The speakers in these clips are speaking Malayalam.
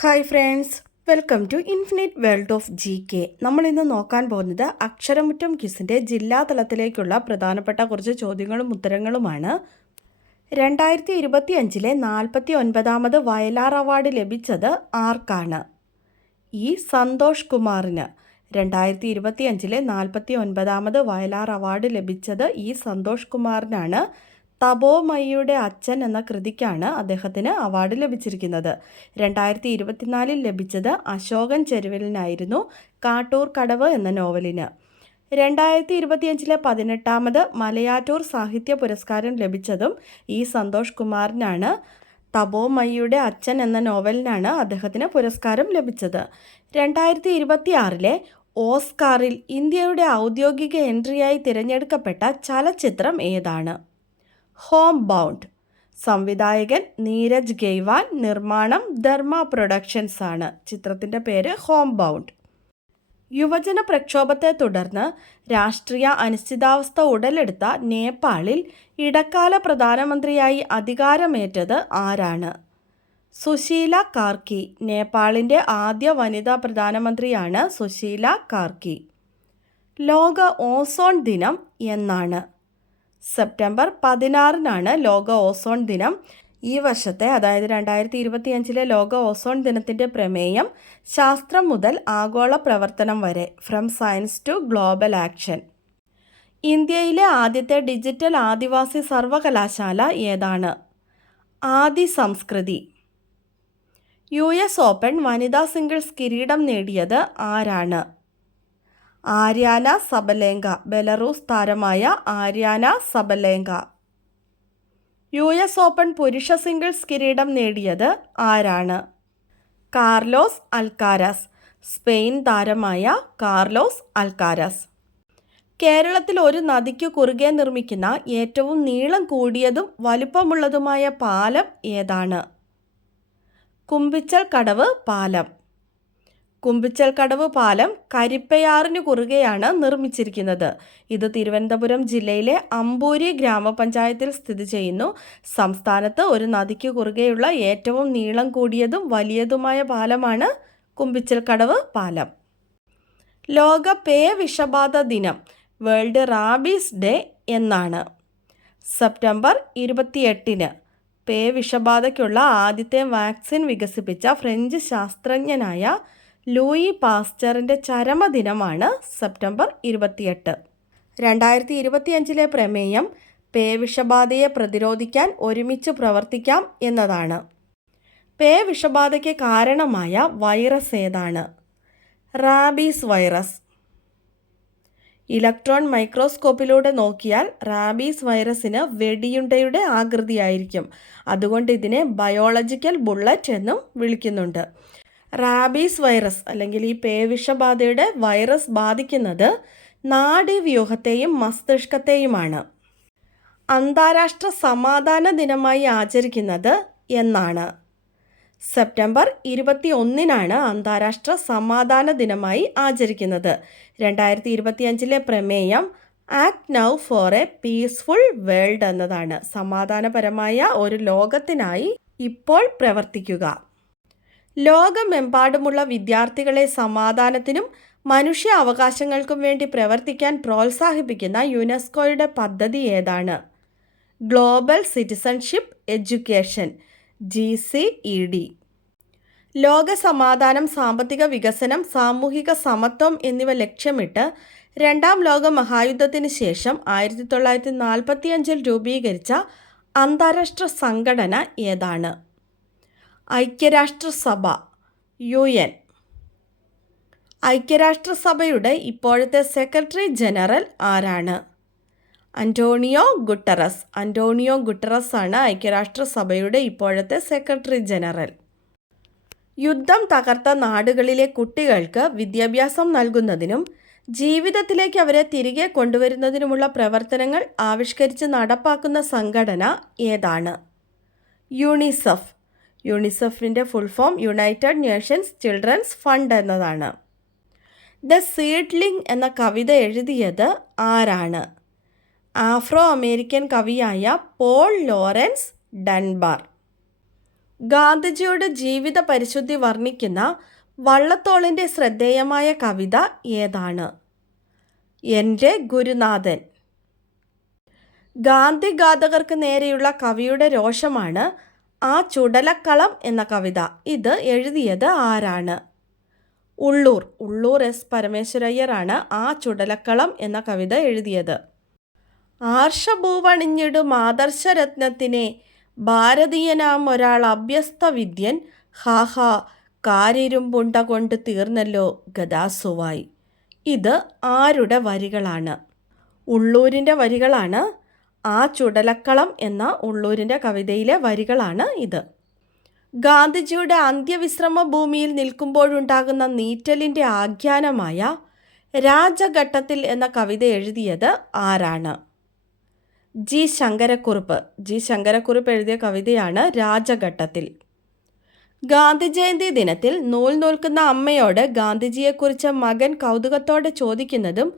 Hi friends welcome to infinite world of G K നമ്മൾ ഇന്ന് നോക്കാൻ പോകുന്നത് അക്ഷരമുറ്റം ക്വിസിന്റെ ജില്ലാ തലത്തിലേക്കുള്ള പ്രധാനപ്പെട്ട കുറച്ച് ചോദ്യങ്ങളും ഉത്തരങ്ങളുമാണ്. രണ്ടായിരത്തി ഇരുപത്തി അഞ്ചിലെ നാൽപ്പത്തി ഒൻപതാമത് വയലാർ അവാർഡ് ലഭിച്ചത് ആർക്കാണ്? ഇ സന്തോഷ് കുമാറിന്. രണ്ടായിരത്തി ഇരുപത്തി അഞ്ചിലെ നാൽപ്പത്തി ഒൻപതാമത് വയലാർ അവാർഡ് ലഭിച്ചത് ഇ സന്തോഷ് കുമാറിനാണ്. തപോമയിയുടെ അച്ഛൻ എന്ന കൃതിക്കാണ് അദ്ദേഹത്തിന് അവാർഡ് ലഭിച്ചിരിക്കുന്നത്. രണ്ടായിരത്തി ഇരുപത്തിനാലിൽ ലഭിച്ചത് അശോകൻ ചെരുവലിനായിരുന്നു കാട്ടൂർ കടവ് എന്ന നോവലിന്. രണ്ടായിരത്തി ഇരുപത്തിയഞ്ചിലെ പതിനെട്ടാമത് മലയാറ്റൂർ സാഹിത്യ പുരസ്കാരം ലഭിച്ചതും ഈ സന്തോഷ് കുമാറിനാണ് തപോമയിയുടെ അച്ഛൻ എന്ന നോവലിനാണ് അദ്ദേഹത്തിന് പുരസ്കാരം ലഭിച്ചത്. രണ്ടായിരത്തി ഇരുപത്തിയാറിലെ ഓസ്കാറിൽ ഇന്ത്യയുടെ ഔദ്യോഗിക എൻട്രിയായി തിരഞ്ഞെടുക്കപ്പെട്ട ചലച്ചിത്രം ഏതാണ്? ഹോം ബൗണ്ട് സംവിധായകൻ നീരജ് ഗെയ്വാൻ നിർമ്മാണം ധർമ്മ പ്രൊഡക്ഷൻസ് ആണ്. ചിത്രത്തിന്റെ പേര് ഹോം ബൗണ്ട് യുവജന പ്രക്ഷോഭത്തെ തുടർന്ന് രാഷ്ട്രീയ അനിശ്ചിതാവസ്ഥ ഉടലെടുത്ത നേപ്പാളിൽ ഇടക്കാല പ്രധാനമന്ത്രിയായി അധികാരമേറ്റത് ആരാണ്? സുശീല കാർക്കി നേപ്പാളിന്റെ ആദ്യ വനിതാ പ്രധാനമന്ത്രിയാണ് സുശീല കാർക്കി. ലോക ഓസോൺ ദിനം എന്നാണ്. സെപ്റ്റംബർ പതിനാറിനാണ് ലോക ഓസോൺ ദിനം. ഈ വർഷത്തെ അതായത് രണ്ടായിരത്തി ഇരുപത്തിയഞ്ചിലെ ലോക ഓസോൺ ദിനത്തിന്റെ പ്രമേയം ശാസ്ത്രം മുതൽ ആഗോള പ്രവർത്തനം വരെ from science to global action ഇന്ത്യയിലെ ആദ്യത്തെ ഡിജിറ്റൽ ആദിവാസി സർവകലാശാല ഏതാണ്? Adi Sanskriti. U S open വനിതാ സിംഗിൾസ് കിരീടം നേടിയത് ആരാണ്? ആര്യാന സബലേങ്ക ബെലറൂസ് താരമായ Aryna Sabalenka U S open പുരുഷ സിംഗിൾസ് കിരീടം നേടിയത് ആരാണ്? കാർലോസ് അൽക്കാരസ് സ്പെയിൻ താരമായ കാർലോസ് അൽക്കാരസ്. കേരളത്തിൽ ഒരു നദിക്ക് കുറുകെ നിർമ്മിക്കുന്ന ഏറ്റവും നീളം കൂടിയതും വലുപ്പമുള്ളതുമായ പാലം ഏതാണ്? കുമ്പിച്ചൽ കടവ് പാലം. കുമ്പിച്ചൽ കടവ് പാലം കരിപ്പയാറിന് കുറുകെയാണ് നിർമ്മിച്ചിരിക്കുന്നത്. ഇത് തിരുവനന്തപുരം ജില്ലയിലെ അമ്പൂരി ഗ്രാമപഞ്ചായത്തിൽ സ്ഥിതി ചെയ്യുന്നു. സംസ്ഥാനത്ത് ഒരു നദിക്ക് കുറുകെയുള്ള ഏറ്റവും നീളം കൂടിയതും വലിയതുമായ പാലമാണ് കുമ്പിച്ചൽ കടവ് പാലം. ലോക പേ വിഷബാധ ദിനം വേൾഡ് റാബീസ് ഡേ എന്നാണ്. സെപ്റ്റംബർ ഇരുപത്തിയെട്ടിന് പേ വിഷബാധയ്ക്കുള്ള ആദ്യത്തെ വാക്സിൻ വികസിപ്പിച്ച ഫ്രഞ്ച് ശാസ്ത്രജ്ഞനായ ലൂയി പാസ്റ്ററിന്റെ ചരമദിനമാണ് സെപ്റ്റംബർ ഇരുപത്തിയെട്ട്. രണ്ടായിരത്തി ഇരുപത്തിയഞ്ചിലെ പ്രമേയം പേവിഷബാധയെ പ്രതിരോധിക്കാൻ ഒരുമിച്ച് പ്രവർത്തിക്കാം എന്നതാണ്. പേവിഷബാധയ്ക്ക് കാരണമായ വൈറസ് ഏതാണ്? Rabies virus. ഇലക്ട്രോൺ മൈക്രോസ്കോപ്പിലൂടെ നോക്കിയാൽ റാബീസ് വൈറസിന് വെടിയുണ്ടയുടെ ആകൃതിയായിരിക്കും. അതുകൊണ്ട് ഇതിനെ ബയോളജിക്കൽ ബുള്ളറ്റ് എന്നും വിളിക്കുന്നുണ്ട്. റാബീസ് വൈറസ് അല്ലെങ്കിൽ ഈ പേവിഷബാധയുടെ വൈറസ് ബാധിക്കുന്നത് നാഡീവ്യൂഹത്തെയും മസ്തിഷ്കത്തെയുമാണ്. അന്താരാഷ്ട്ര സമാധാന ദിനമായി ആചരിക്കുന്നത് എന്നാണ്. സെപ്റ്റംബർ ഇരുപത്തി ഒന്നിനാണ് അന്താരാഷ്ട്ര സമാധാന ദിനമായി ആചരിക്കുന്നത്. രണ്ടായിരത്തി ഇരുപത്തിയഞ്ചിലെ പ്രമേയം act now for a peaceful world എന്നതാണ്. സമാധാനപരമായ ഒരു ലോകത്തിനായി ഇപ്പോൾ പ്രവർത്തിക്കുക. ലോകമെമ്പാടുമുള്ള വിദ്യാർത്ഥികളെ സമാധാനത്തിനും മനുഷ്യ അവകാശങ്ങൾക്കും വേണ്ടി പ്രവർത്തിക്കാൻ പ്രോത്സാഹിപ്പിക്കുന്ന യുനെസ്കോയുടെ പദ്ധതി ഏതാണ്? Global citizenship education G C E D. ലോക സമാധാനം സാമ്പത്തിക വികസനം സാമൂഹിക സമത്വം എന്നിവ ലക്ഷ്യമിട്ട് രണ്ടാം ലോക മഹായുദ്ധത്തിന് ശേഷം ആയിരത്തി തൊള്ളായിരത്തി നാൽപ്പത്തിയഞ്ചിൽ രൂപീകരിച്ച അന്താരാഷ്ട്ര സംഘടന ഏതാണ്? ഐക്യരാഷ്ട്രസഭ യു എൻ. ഐക്യരാഷ്ട്രസഭയുടെ ഇപ്പോഴത്തെ സെക്രട്ടറി ജനറൽ ആരാണ്? Antonio Guterres. അന്റോണിയോ ഗുട്ടറസ് ആണ് ഐക്യരാഷ്ട്രസഭയുടെ ഇപ്പോഴത്തെ സെക്രട്ടറി ജനറൽ. യുദ്ധം തകർത്ത നാടുകളിലെ കുട്ടികൾക്ക് വിദ്യാഭ്യാസം നൽകുന്നതിനും ജീവിതത്തിലേക്ക് അവരെ തിരികെ കൊണ്ടുവരുന്നതിനുമുള്ള പ്രവർത്തനങ്ങൾ ആവിഷ്കരിച്ച് നടപ്പാക്കുന്ന സംഘടന ഏതാണ്? UNICEF. യുണിസെഫിന്റെ full form United Nations Children's Fund എന്നതാണ്. ദ സീഡ്ലിംഗ് എന്ന കവിത എഴുതിയത് ആരാണ്? ആഫ്രോ അമേരിക്കൻ കവിയായ പോൾ ലോറൻസ് ഡൺബാർ ഗാന്ധിജിയുടെ ജീവിത പരിശുദ്ധി വർണിക്കുന്ന വള്ളത്തോളിന്റെ ശ്രദ്ധേയമായ കവിത ഏതാണ്? എന്റെ ഗുരുനാഥൻ. ഗാന്ധി ഘാതകർക്ക് നേരെയുള്ള കവിയുടെ രോഷമാണ് ആ ചുടലക്കളം എന്ന കവിത. ഇത് എഴുതിയത് ആരാണ്? ഉള്ളൂർ. ഉള്ളൂർ എസ്. പരമേശ്വരയ്യറാണ് ആ ചുടലക്കളം എന്ന കവിത എഴുതിയത്. ആർഷഭൂവണിഞ്ഞിടും ആദർശരത്നത്തിനെ ഭാരതീയനാം ഒരാൾ അഭ്യസ്ത വിദ്യൻ ഹാഹാ കാരിരുമ്പുണ്ട കൊണ്ട് തീർന്നല്ലോ ഗദാസുവായി. ഇത് ആരുടെ വരികളാണ്? ഉള്ളൂരിന്റെ വരികളാണ് ആ ചുടലക്കളം എന്ന ഉള്ളൂരിന്റെ കവിതയിലെ വരികളാണ് ഇത്. ഗാന്ധിജിയുടെ അന്ത്യവിശ്രമ ഭൂമിയിൽ നിൽക്കുമ്പോഴുണ്ടാകുന്ന നീറ്റലിന്റെ ആഖ്യാനമായ രാജഘട്ടത്തിൽ എന്ന കവിത എഴുതിയത് ആരാണ്? ജി ശങ്കരക്കുറുപ്പ്. ജി ശങ്കരക്കുറുപ്പ് എഴുതിയ കവിതയാണ് രാജഘട്ടത്തിൽ. ഗാന്ധി ജയന്തി ദിനത്തിൽ നൂൽ നോൽക്കുന്ന അമ്മയോട് ഗാന്ധിജിയെക്കുറിച്ച് മകൻ കൗതുകത്തോടെ ചോദിക്കുന്നതും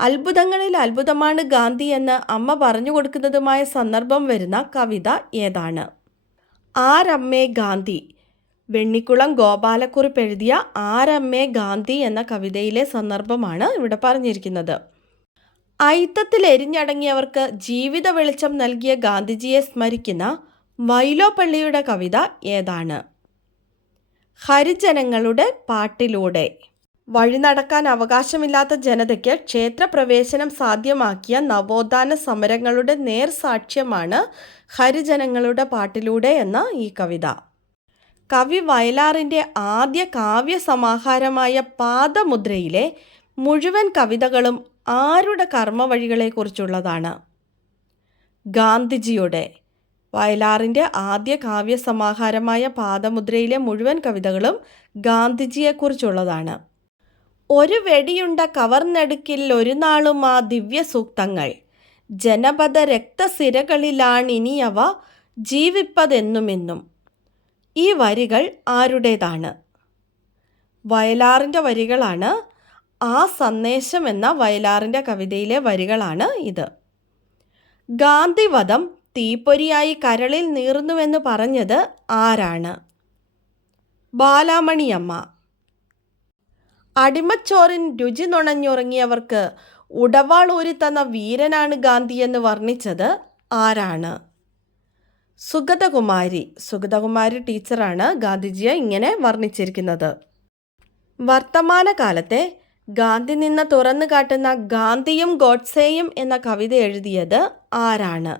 അത്ഭുതങ്ങളിൽ അത്ഭുതമാണ് ഗാന്ധി എന്ന് അമ്മ പറഞ്ഞു കൊടുക്കുന്നതുമായ സന്ദർഭം വരുന്ന കവിത ഏതാണ്? ആരമ്മേ ഗാന്ധി. വെണ്ണിക്കുളം ഗോപാലക്കുറിപ്പ് എഴുതിയ ആരമ്മേ ഗാന്ധി എന്ന കവിതയിലെ സന്ദർഭമാണ് ഇവിടെ പറഞ്ഞിരിക്കുന്നത്. ഐത്തത്തിൽ എരിഞ്ഞടങ്ങിയവർക്ക് ജീവിത വെളിച്ചം നൽകിയ ഗാന്ധിജിയെ സ്മരിക്കുന്ന വൈലോപ്പള്ളിയുടെ കവിത ഏതാണ്? ഹരിജനങ്ങളുടെ പാട്ടിലൂടെ. വഴി നടക്കാൻ അവകാശമില്ലാത്ത ജനതയ്ക്ക് ക്ഷേത്രപ്രവേശനം സാധ്യമാക്കിയ നവോത്ഥാന സമരങ്ങളുടെ നേർസാക്ഷ്യമാണ് ഹരിജനങ്ങളുടെ പാട്ടിലൂടെ എന്ന ഈ കവിത. കവി വയലാറിന്റെ ആദ്യ കാവ്യ സമാഹാരമായ പാദമുദ്രയിലെ മുഴുവൻ കവിതകളും ആരുടെ കർമ്മവഴികളെക്കുറിച്ചുള്ളതാണ്. ഗാന്ധിജിയുടെ വയലാറിന്റെ ആദ്യ കാവ്യ സമാഹാരമായ പാദമുദ്രയിലെ മുഴുവൻ കവിതകളും ഗാന്ധിജിയെക്കുറിച്ചുള്ളതാണ്. ഒരു വെടിയുണ്ട കവർന്നെടുക്കിൽ ഒരു നാളും ആ ദിവ്യസൂക്തങ്ങൾ. ജനപദ രക്തസിരകളിലാണിനിയവ ജീവിപ്പതെന്നുമെന്നും. ഈ വരികൾ ആരുടേതാണ്? വയലാറിന്റെ വരികളാണ്. ആ സന്ദേശം എന്ന വയലാറിന്റെ കവിതയിലെ വരികളാണ് ഇത്. ഗാന്ധിവധം തീപ്പൊരിയായി കരളിൽ നീറുന്നുവെന്ന് പറഞ്ഞത് ആരാണ്? ബാലാമണിയമ്മ. അടിമച്ചോറിൻ രുചി നുണഞ്ഞുറങ്ങിയവർക്ക് ഉടവാൾ ഊരിത്തന്ന വീരനാണ് ഗാന്ധിയെന്ന് വർണിച്ചത് ആരാണ്? സുഗതകുമാരി. സുഗതകുമാരി ടീച്ചറാണ് ഗാന്ധിജിയെ ഇങ്ങനെ വർണിച്ചിരിക്കുന്നത്. വർത്തമാനകാലത്തെ ഗാന്ധി നിന്ന് തുറന്നു കാട്ടുന്ന ഗാന്ധിയും ഗോഡ്സേയും എന്ന കവിത എഴുതിയത് ആരാണ്?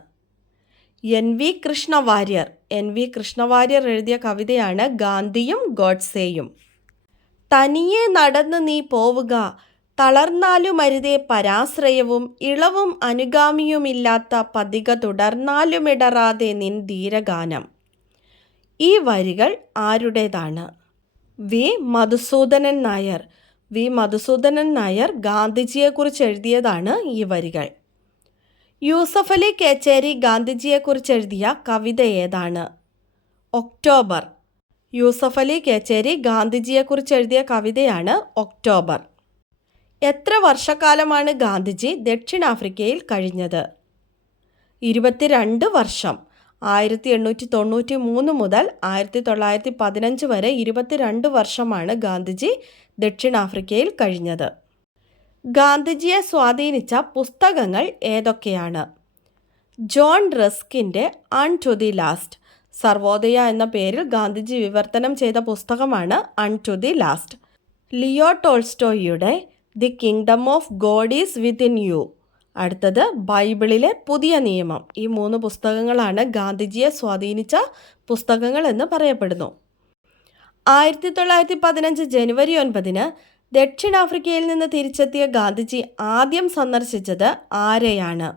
N V Krishna Warrier. N V Krishna Warrier എഴുതിയ കവിതയാണ് ഗാന്ധിയും ഗോഡ്സേയും. തനിയെ നടന്ന് നീ പോവുക. തളർന്നാലുമരുതേ പരാശ്രയവും ഇളവും അനുഗാമിയുമില്ലാത്ത പതിക തുടർന്നാലുമിടറാതെ നിൻ ധീരഗാനം. ഈ വരികൾ ആരുടേതാണ്? വി. മധുസൂദനൻ നായർ. വി. മധുസൂദനൻ നായർ ഗാന്ധിജിയെക്കുറിച്ച് എഴുതിയതാണ് ഈ വരികൾ. യൂസഫ് അലി കേച്ചേരി ഗാന്ധിജിയെക്കുറിച്ച് എഴുതിയ കവിത ഏതാണ്? ഒക്ടോബർ. യൂസഫ് അലി കേച്ചേരി ഗാന്ധിജിയെക്കുറിച്ച് എഴുതിയ കവിതയാണ് ഒക്ടോബർ. എത്ര വർഷക്കാലമാണ് ഗാന്ധിജി ദക്ഷിണാഫ്രിക്കയിൽ കഴിഞ്ഞത്? ഇരുപത്തിരണ്ട് വർഷം. ആയിരത്തി എണ്ണൂറ്റി തൊണ്ണൂറ്റി മൂന്ന് മുതൽ ആയിരത്തി തൊള്ളായിരത്തി പതിനഞ്ച് വരെ ഇരുപത്തിരണ്ട് വർഷമാണ് ഗാന്ധിജി ദക്ഷിണാഫ്രിക്കയിൽ കഴിഞ്ഞത്. ഗാന്ധിജിയെ സ്വാധീനിച്ച പുസ്തകങ്ങൾ ഏതൊക്കെയാണ്? ജോൺ റസ്കിന്റെ unto the last. Sarvodaya എന്ന പേരിൽ ഗാന്ധിജി വിവർത്തനം ചെയ്ത പുസ്തകമാണ് unto the last. Leo ടോൾസ്റ്റോയിയുടെ the kingdom of God is within you. അടുത്തത് ബൈബിളിലെ പുതിയ നിയമം. ഈ മൂന്ന് പുസ്തകങ്ങളാണ് ഗാന്ധിജിയെ സ്വാധീനിച്ച പുസ്തകങ്ങൾ എന്ന് പറയപ്പെടുന്നു. ആയിരത്തി തൊള്ളായിരത്തി പതിനഞ്ച് ജനുവരി ഒൻപതിന് ദക്ഷിണാഫ്രിക്കയിൽ നിന്ന് തിരിച്ചെത്തിയ ഗാന്ധിജി ആദ്യം സന്ദർശിച്ചത് ആരെയാണ്?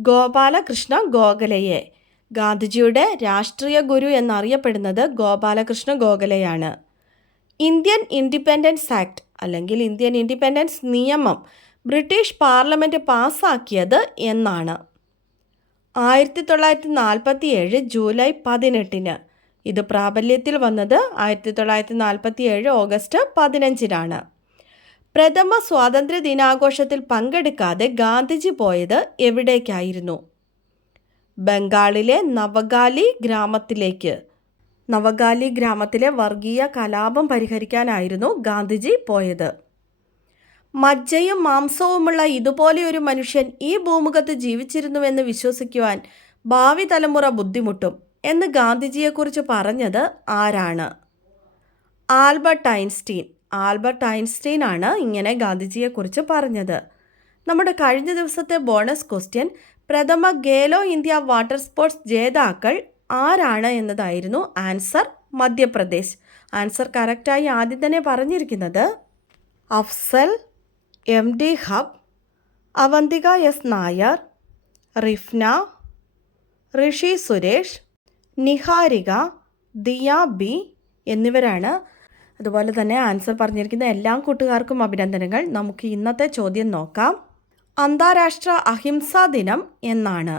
ഗോപാലകൃഷ്ണ ഗോഖലയെ. ഗാന്ധിജിയുടെ രാഷ്ട്രീയ ഗുരു എന്നറിയപ്പെടുന്നത് ഗോപാലകൃഷ്ണ ഗോഖലെയാണ്. ഇന്ത്യൻ ഇൻഡിപെൻഡൻസ് ആക്ട് അല്ലെങ്കിൽ ഇന്ത്യൻ ഇൻഡിപെൻഡൻസ് നിയമം ബ്രിട്ടീഷ് പാർലമെന്റ് പാസ്സാക്കിയത് എന്നാണ്. ആയിരത്തി തൊള്ളായിരത്തി നാൽപ്പത്തി ഏഴ് ജൂലൈ പതിനെട്ടിന്. ഇത് പ്രാബല്യത്തിൽ വന്നത് ആയിരത്തി തൊള്ളായിരത്തി നാൽപ്പത്തി ഏഴ് ഓഗസ്റ്റ് പതിനഞ്ചിനാണ്. പ്രഥമ സ്വാതന്ത്ര്യ ദിനാഘോഷത്തിൽ പങ്കെടുക്കാതെ ഗാന്ധിജി പോയത് എവിടേക്കായിരുന്നു? ബംഗാളിലെ നവഗാലി ഗ്രാമത്തിലേക്ക്. നവഗാലി ഗ്രാമത്തിലെ വർഗീയ കലാപം പരിഹരിക്കാനായിരുന്നു ഗാന്ധിജി പോയത്. മജ്ജയും മാംസവുമുള്ള ഇതുപോലെയൊരു മനുഷ്യൻ ഈ ഭൂമുഖത്ത് ജീവിച്ചിരുന്നുവെന്ന് വിശ്വസിക്കുവാൻ ഭാവി തലമുറ ബുദ്ധിമുട്ടും എന്ന് ഗാന്ധിജിയെക്കുറിച്ച് പറഞ്ഞത് ആരാണ്? Albert Einstein. ആൽബർട്ട് ഐൻസ്റ്റീൻ ആണ് ഇങ്ങനെ ഗാന്ധിജിയെക്കുറിച്ച് പറഞ്ഞത്. നമ്മുടെ കഴിഞ്ഞ ദിവസത്തെ ബോണസ് ക്വസ്റ്റ്യൻ പ്രഥമ ഗേലോ ഇന്ത്യ വാട്ടർ സ്പോർട്സ് ജേതാക്കൾ ആരാണ് എന്നതായിരുന്നു ആൻസർ മധ്യപ്രദേശ്. ആൻസർ കറക്റ്റായി ആദ്യം തന്നെ പറഞ്ഞിരിക്കുന്നത് അഫ്സൽ എം ഡി ഹബ് അവന്തിക എസ് നായർ റിഫ്ന ഋഷി സുരേഷ് നിഹാരിക ദിയ ബി എന്നിവരാണ്. അതുപോലെ തന്നെ ആൻസർ പറഞ്ഞിരിക്കുന്ന എല്ലാ കൂട്ടുകാർക്കും അഭിനന്ദനങ്ങൾ. നമുക്ക് ഇന്നത്തെ ചോദ്യം നോക്കാം. അന്താരാഷ്ട്ര അഹിംസാ ദിനം എന്നാണ്.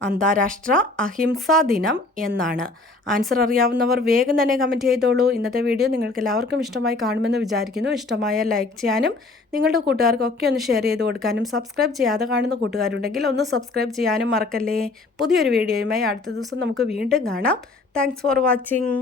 അന്താരാഷ്ട്ര അഹിംസാ ദിനം എന്നാണ്. ആൻസർ അറിയാവുന്നവർ വേഗം തന്നെ കമന്റ് ചെയ്തോളൂ. ഇന്നത്തെ വീഡിയോ നിങ്ങൾക്ക് എല്ലാവർക്കും ഇഷ്ടമായി കാണുമെന്ന് വിചാരിക്കുന്നു. ഇഷ്ടമായ ലൈക്ക് ചെയ്യാനും നിങ്ങളുടെ കൂട്ടുകാർക്കൊക്കെ ഒന്ന് ഷെയർ ചെയ്ത് കൊടുക്കാനും സബ്സ്ക്രൈബ് ചെയ്യാതെ കാണുന്ന കൂട്ടുകാരുണ്ടെങ്കിൽ ഒന്ന് സബ്സ്ക്രൈബ് ചെയ്യാനും മറക്കല്ലേ. പുതിയൊരു വീഡിയോയുമായി അടുത്ത ദിവസം നമുക്ക് വീണ്ടും കാണാം. Thanks for watching